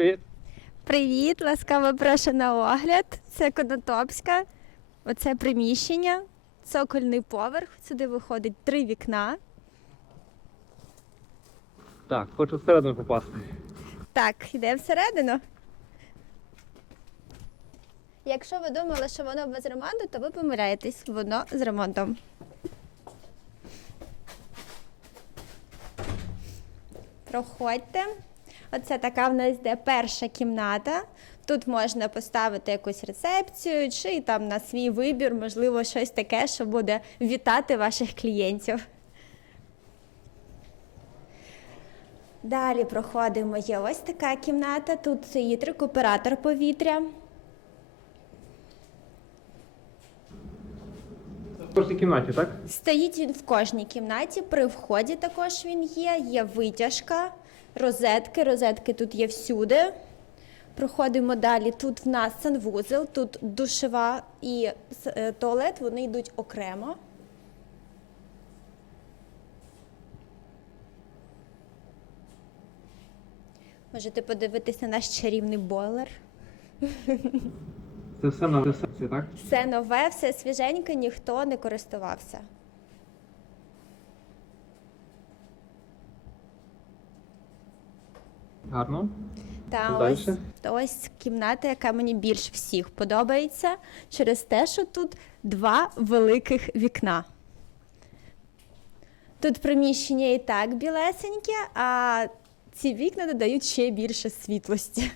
Привіт. Привіт, ласкаво прошу на огляд. Це Конотопська. Оце приміщення, цокольний поверх. Сюди виходить три вікна. Так, хочу всередину попасти. Так, йдемо всередину. Якщо ви думали, що воно без ремонту, то ви помиляєтесь. Воно з ремонтом. Проходьте. Оце така в нас йде перша кімната. Тут можна поставити якусь рецепцію, чи там на свій вибір, можливо, щось таке, що буде вітати ваших клієнтів. Далі проходимо. Є ось така кімната. Тут стоїть рекуператор повітря. В кожній кімнаті, так? Стоїть він в кожній кімнаті. При вході також він є. Є витяжка, розетки. Розетки тут є всюди. Проходимо далі. Тут в нас санвузел, тут душева і е, туалет. Вони йдуть окремо. Можете подивитися наш чарівний бойлер. Це все на рецепції, так? Все нове, все свіженьке, ніхто не користувався. Гарно. Та Дальше? ось, ось кімната, яка мені більш всіх подобається, через те, що тут два великих вікна. Тут приміщення і так білесеньке, а ці вікна додають ще більше світлості.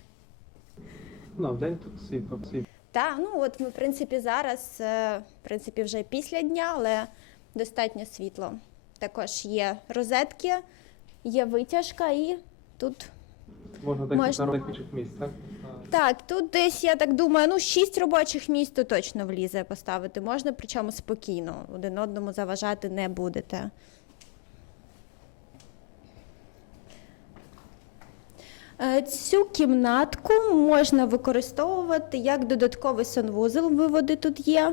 Ну, в день тут світло. світло. Та, ну от ми, в принципі, зараз, е, в принципі, вже після дня, але достатньо світло. Також є розетки, є витяжка і тут Можна декілька Можна. робочих місць, так? Так, тут десь, я так думаю, ну, шість робочих місць то точно влізе поставити можна, причому спокійно. Один одному заважати не будете. Е, Цю кімнатку можна використовувати як додатковий санвузол, виводи тут є.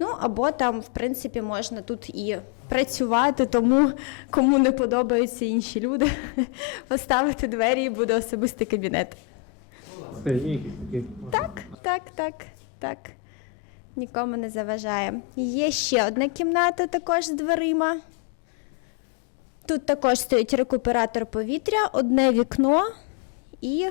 Ну, або там, в принципі, можна тут і працювати, тому кому не подобаються інші люди, поставити двері і буде особистий кабінет. Так, так, так, так. Нікому не заважає. Є ще одна кімната також з дверима. Тут також стоїть рекуператор повітря, одне вікно і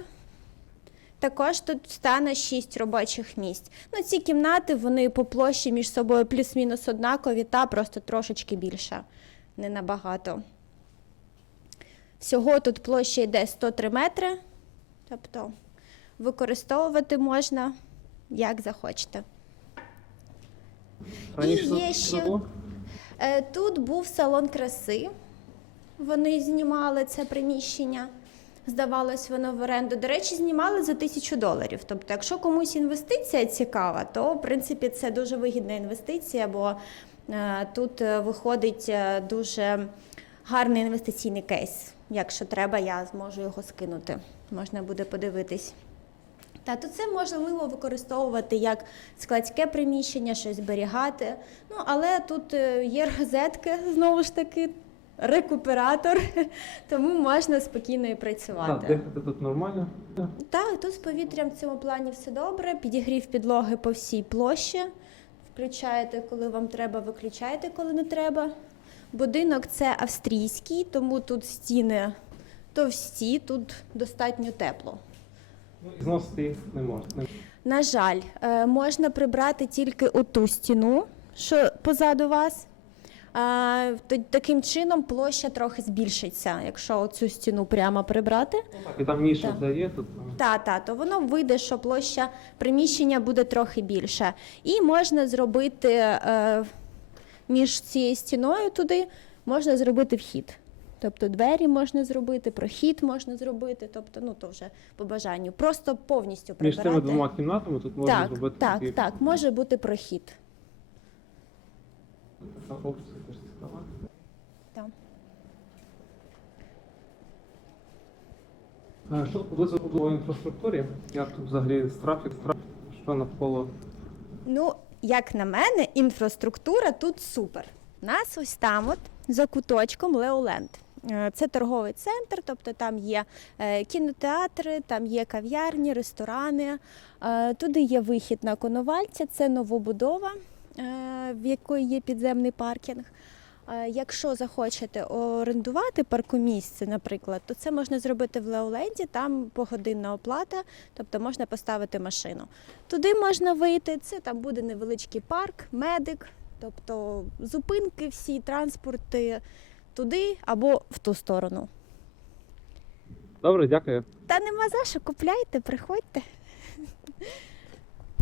також тут стане 6 робочих місць. Ну, ці кімнати вони по площі між собою плюс-мінус однакові, та просто трошечки більше, не набагато. Всього тут площа йде 103 метри. Тобто використовувати можна як захочете. І є ще- Е, Тут був салон краси. Вони знімали це приміщення. Здавалось, воно в оренду. До речі, знімали за тисячу доларів. Тобто, якщо комусь інвестиція цікава, то в принципі це дуже вигідна інвестиція, бо е, тут е, виходить е, дуже гарний інвестиційний кейс. Якщо треба, я зможу його скинути. Можна буде подивитись. Та то це можливо використовувати як складське приміщення, щось зберігати. Ну але тут є розетки, знову ж таки, рекуператор, тому можна спокійно і Так, працювати. дихати тут нормально. Так, тут з повітрям в цьому плані все добре. Підігрів підлоги по всій площі. Включаєте, коли вам треба, виключаєте, коли не треба. Будинок це австрійський, тому тут стіни товсті, тут достатньо тепло. Ну, зносити їх не можна. На жаль, е, можна прибрати тільки оту стіну, що позаду вас. Таким чином площа трохи збільшиться, якщо оцю стіну прямо прибрати. Так, і там ніша Так. де є, тут. там. Та, то воно вийде, що площа приміщення буде трохи більша. І можна зробити е, між цією стіною туди можна зробити вхід. Тобто двері можна зробити, прохід можна зробити, тобто, ну то вже по бажанню. Просто повністю Між цими двома кімнатами тут можна так, зробити так, такий так, може бути прохід. Така опція теж цікава. Так. Е, Що поблизу по інфраструктурі? Як тут взагалі трафік, що навколо? Ну, як на мене, інфраструктура тут супер. Нас ось там, от за куточком Леоленд. Е, Це торговий центр, тобто там є е, кінотеатри, там є кав'ярні, ресторани. Е, Туди є вихід на Коновальця, це новобудова, в якої є підземний паркінг. Якщо захочете орендувати паркомісце, наприклад, то це можна зробити в Леоленді, там погодинна оплата, тобто можна поставити машину. Туди можна вийти, це там буде невеличкий парк, медик, тобто зупинки всі, транспорти туди або в ту сторону. Добре, дякую. Та нема за що, купляйте, приходьте.